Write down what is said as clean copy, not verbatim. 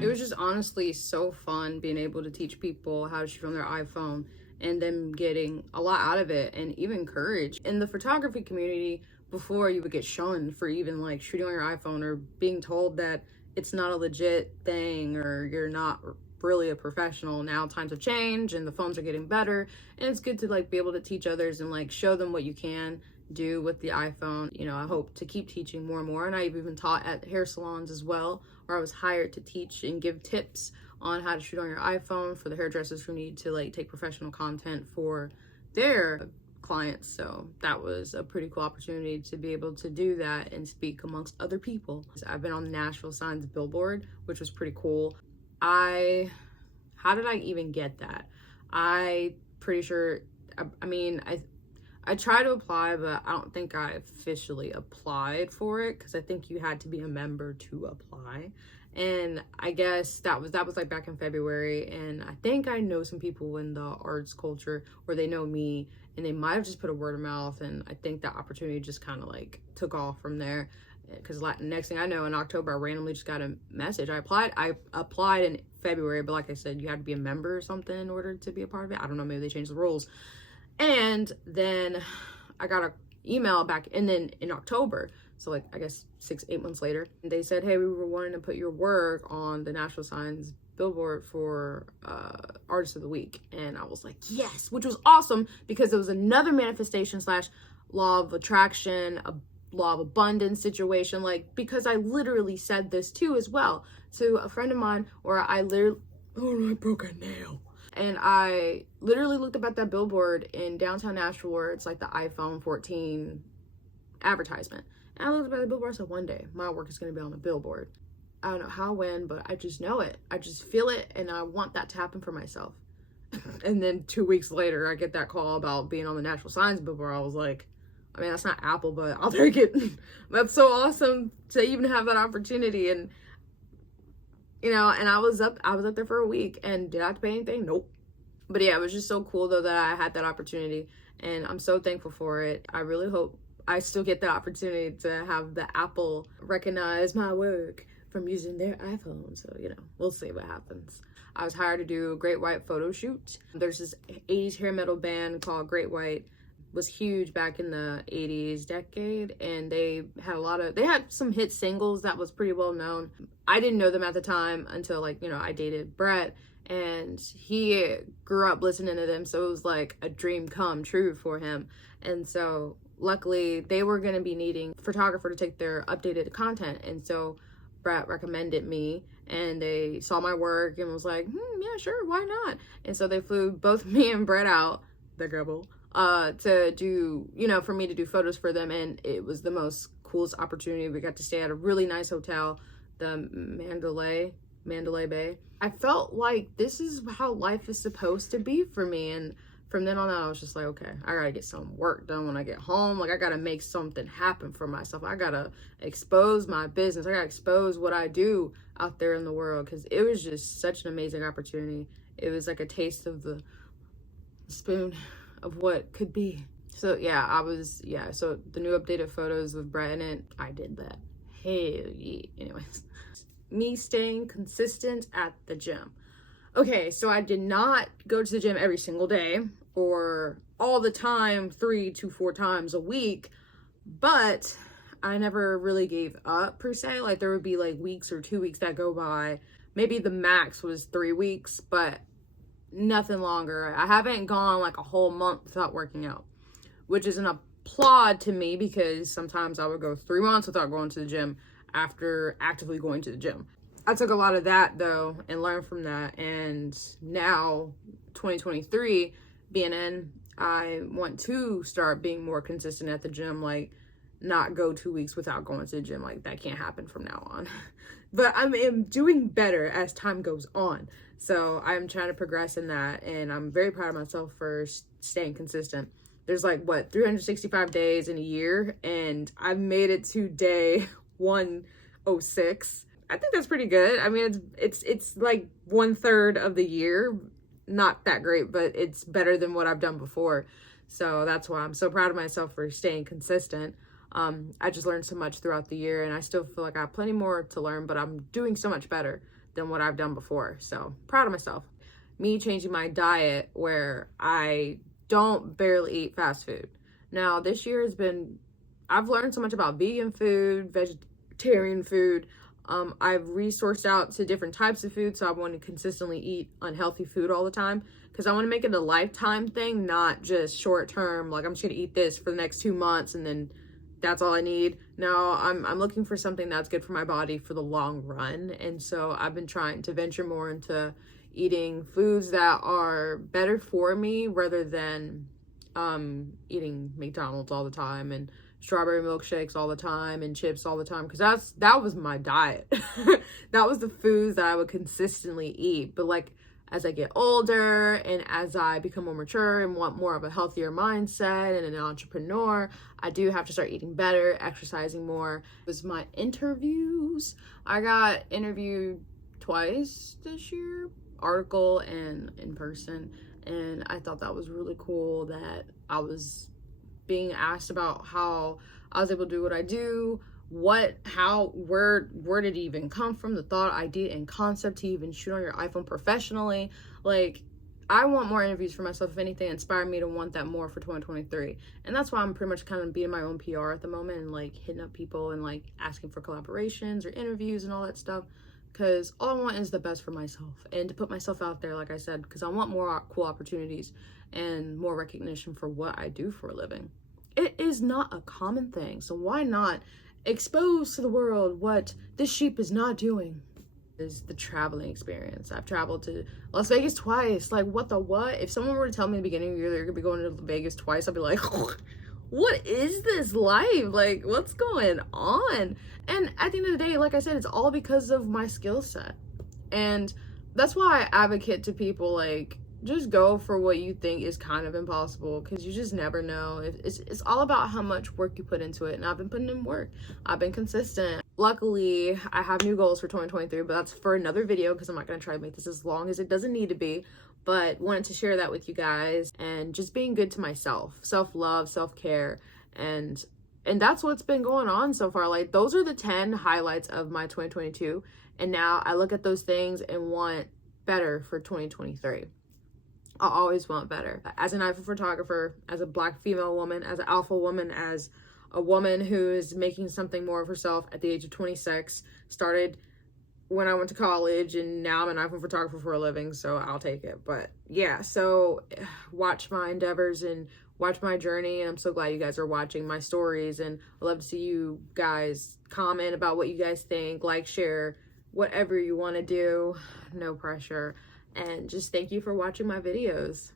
It was just honestly so fun being able to teach people how to shoot on their iPhone and them getting a lot out of it and even courage. In the photography community, before you would get shunned for even like shooting on your iPhone or being told that it's not a legit thing or you're not really a professional. Now times have changed and the phones are getting better, and it's good to like be able to teach others and like show them what you can do with the iPhone. You know, I hope to keep teaching more and more, and I've even taught at hair salons as well, where I was hired to teach and give tips on how to shoot on your iPhone for the hairdressers who need to like take professional content for their clients. So that was a pretty cool opportunity to be able to do that and speak amongst other people. I've been on the Nashville Signs billboard, which was pretty cool. How did I even get that? I pretty sure, I tried to apply, but I don't think I officially applied for it because I think you had to be a member to apply. And I guess that was like back in February, and I think I know some people in the arts culture where they know me, and they might have just put a word of mouth, and I think that opportunity just kind of like took off from there. Because next thing I know, in October, I randomly just got a message. I applied in February, but like I said, you had to be a member or something in order to be a part of it. I don't know, maybe they changed the rules. And then I got an email back, and then in October, so like I guess 6-8 months later, they said, hey, we were wanting to put your work on the Nashville Signs billboard for Artist of the Week. And I was like, yes, which was awesome because it was another manifestation slash law of attraction, a law of abundance situation, like because I literally said this too as well to a friend of mine where I broke a nail. And I literally looked up at that billboard in downtown Nashville where it's like the iPhone 14 advertisement. And I looked up at the billboard and said, one day my work is going to be on the billboard. I don't know how, when, but I just know it. I just feel it, and I want that to happen for myself. And then 2 weeks later, I get that call about being on the Nashville Signs billboard. I was like, I mean, that's not Apple, but I'll take it. That's so awesome to even have that opportunity. And you know, and I was up there for a week, and did I have to pay anything? Nope. But yeah, it was just so cool though that I had that opportunity, and I'm so thankful for it. I really hope I still get the opportunity to have the Apple recognize my work from using their iPhone. So, you know, we'll see what happens. I was hired to do a Great White photo shoot. There's this 80s hair metal band called Great White. Was huge back in the 80s decade, and they had some hit singles that was pretty well known. I didn't know them at the time until like, you know, I dated Brett, and he grew up listening to them, so it was like a dream come true for him. And so luckily they were going to be needing a photographer to take their updated content, and so Brett recommended me, and they saw my work and was like, yeah, sure, why not? And so they flew both me and Brett out, the girl, to do, you know, for me to do photos for them. And it was the most coolest opportunity. We got to stay at a really nice hotel, the Mandalay Bay. I felt like this is how life is supposed to be for me. And from then on out, I was just like, okay, I gotta get some work done when I get home. Like, I gotta make something happen for myself. I gotta expose my business. I gotta expose what I do out there in the world, because it was just such an amazing opportunity. It was like a taste of the spoon of what could be. So yeah, so the new updated photos with Brett in it, I did that. Hell yeah. Anyways, me staying consistent at the gym. Okay, so I did not go to the gym every single day or all the time, 3 to 4 times a week, but I never really gave up per se. Like, there would be like weeks or 2 weeks that go by. Maybe the max was 3 weeks, but nothing longer. I haven't gone like a whole month without working out, which is an applaud to me, because sometimes I would go 3 months without going to the gym after actively going to the gym. I took a lot of that though and learned from that, and now 2023 being in, I want to start being more consistent at the gym, like not go 2 weeks without going to the gym. Like, that can't happen from now on. But I am doing better as time goes on. So I'm trying to progress in that, and I'm very proud of myself for staying consistent. There's like, 365 days in a year, and I've made it to day 106. I think that's pretty good. I mean, it's like 1/3 of the year. Not that great, but it's better than what I've done before. So that's why I'm so proud of myself for staying consistent. I just learned so much throughout the year, and I still feel like I have plenty more to learn, but I'm doing so much better than what I've done before. So proud of myself. Me changing my diet where I don't barely eat fast food. Now, this year has been, I've learned so much about vegan food, vegetarian food. I've resourced out to different types of food, so I want to consistently eat unhealthy food all the time because I want to make it a lifetime thing, not just short term. Like, I'm just gonna eat this for the next 2 months and then that's all I need. No, I'm looking for something that's good for my body for the long run, and so I've been trying to venture more into eating foods that are better for me rather than eating McDonald's all the time and strawberry milkshakes all the time and chips all the time, because that was my diet. That was the foods that I would consistently eat. But like, as I get older and as I become more mature and want more of a healthier mindset and an entrepreneur, I do have to start eating better, exercising more. It was my interviews. I got interviewed twice this year, article and in person, and I thought that was really cool that I was being asked about how I was able to do what I do, where did it even come from, the thought, idea, and concept to even shoot on your iPhone professionally. Like, I want more interviews for myself. If anything, inspired me to want that more for 2023. And that's why I'm pretty much kind of being my own PR at the moment and like hitting up people and like asking for collaborations or interviews and all that stuff. Because all I want is the best for myself and to put myself out there, like I said, because I want more cool opportunities and more recognition for what I do for a living. It is not a common thing, so why not expose to the world what this sheep is not doing? Is the traveling experience. I've traveled to Las Vegas twice. Like, what? If someone were to tell me in the beginning of the year they're gonna be going to Vegas twice, I'd be like, what is this life? Like, what's going on? And at the end of the day, like I said, it's all because of my skill set. And that's why I advocate to people, like, just go for what you think is kind of impossible, because you just never know. It's all about how much work you put into it, and I've been putting in work. I've been consistent. Luckily, I have new goals for 2023, but that's for another video because I'm not going to try to make this as long as it doesn't need to be. But wanted to share that with you guys, and just being good to myself, self-love, self-care, and that's what's been going on so far. Like, those are the 10 highlights of my 2022, and now I look at those things and want better for 2023. I always want better. As an iPhone photographer, as a Black female woman, as an alpha woman, as a woman who is making something more of herself at the age of 26, started when I went to college, and now I'm an iPhone photographer for a living, so I'll take it. But yeah, so watch my endeavors and watch my journey, and I'm so glad you guys are watching my stories, and I love to see you guys comment about what you guys think, like, share, whatever you want to do, no pressure. And just thank you for watching my videos.